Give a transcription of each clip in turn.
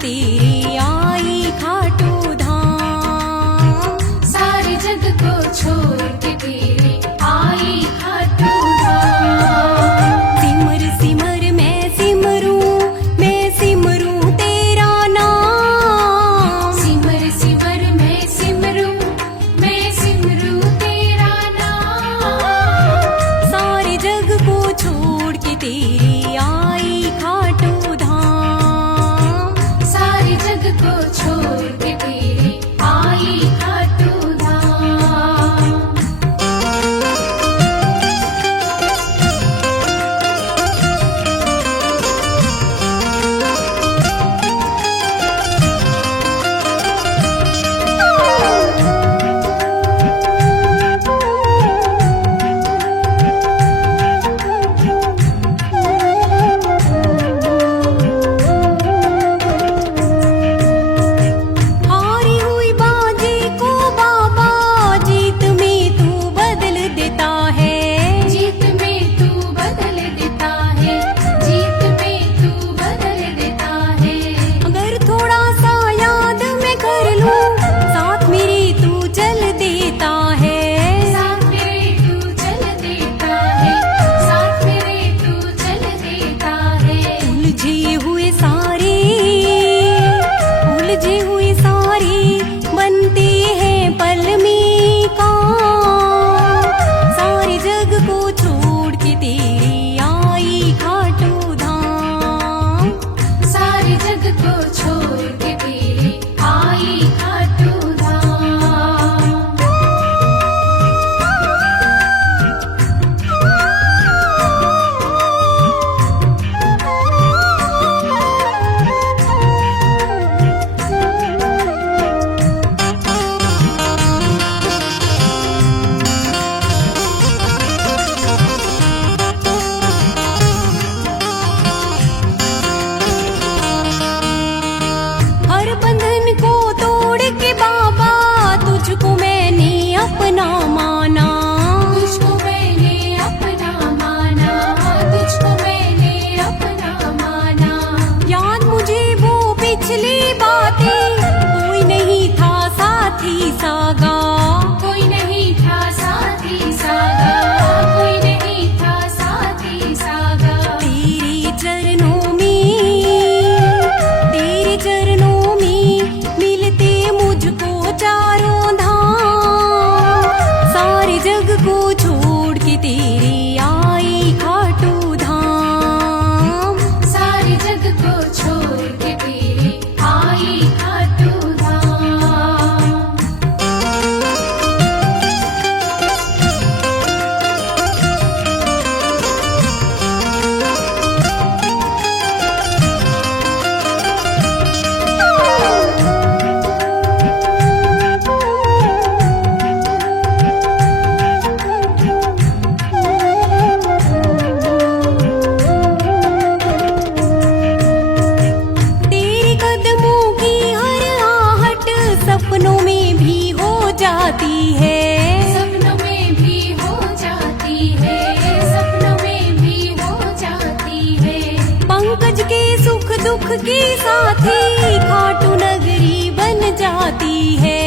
तेरे आई खाटू धाम। सारे जग को छोड़ के तेरे आई खाटू धाम। सिमर सिमर मैं सिमरूं तेरा नाम। सिमर सिमर मैं सिमरूं तेरा नाम। सारे जग को छोड़ के तेरे आई खाटू धाम। सारे जग को छोड़ के तेरे आई खाटू धाम। हारी हुई बाजी को बाबा जीत में तू बदल देता है। जीत में तू बदल देता है। जीत में तू बदल देता है। अगर थोड़ा सा याद मैं कर लूं साथ मेरे तू चल देता है। साथ मेरे तू चल देता है। साथ मेरे तू चल देता है। उलझे हुए सारे बनते हैं पल में काम। सारे जग को छोड़ के तेरे आई खाटू धाम। सारे जग को छोड़ के तेरे आई खाटू धाम। हर बंधन को तोड़ के बाबा तुझको मैंने अपना माना। तुझको मैंने अपना माना। तुझको मैंने अपना माना। याद मुझे वो पिछली बातें कोई नहीं था साथी सागा। कोई नहीं था साथी सागा। कोई नहीं था साथी सागा। तेरे चरणों में मिलते मुझको चारों धाम। सारे जग को छोड़ के तेरे आई खाटू धाम। सारे जग को छोड़ के तेरे आई खाटू धाम। तेरे कदमों की हर आहट सपनों में भी हो जाती है। सपनों में भी हो जाती है। सपनों में भी हो जाती है। पंकज के सुख दुख की साथी खाटू नगरी बन जाती है।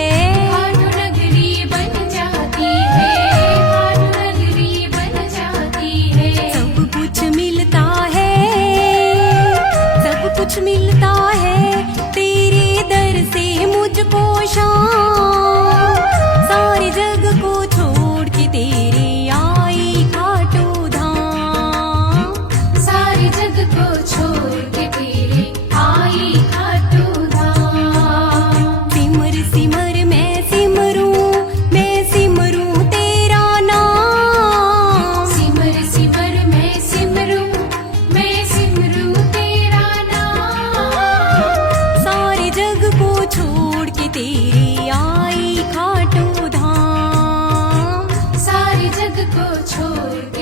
खाटू नगरी बन जाती है। खाटू नगरी बन जाती है। सब कुछ मिलता है। सब कुछ मिलता है तेरे दर से मुझको शाम। सारे जग को छोड़ के तेरे आई खाटू धाम। सारे जग को छोड़ के तेरे आई खाटू धाम। सिमर सिमर मैं सिमरूं तेरा नाम। सिमर सिमर मैं सिमरूं तेरा नाम। सारे जग को छोड़ के तेरे आई खाटू धाम। सारे जग को छोड़ के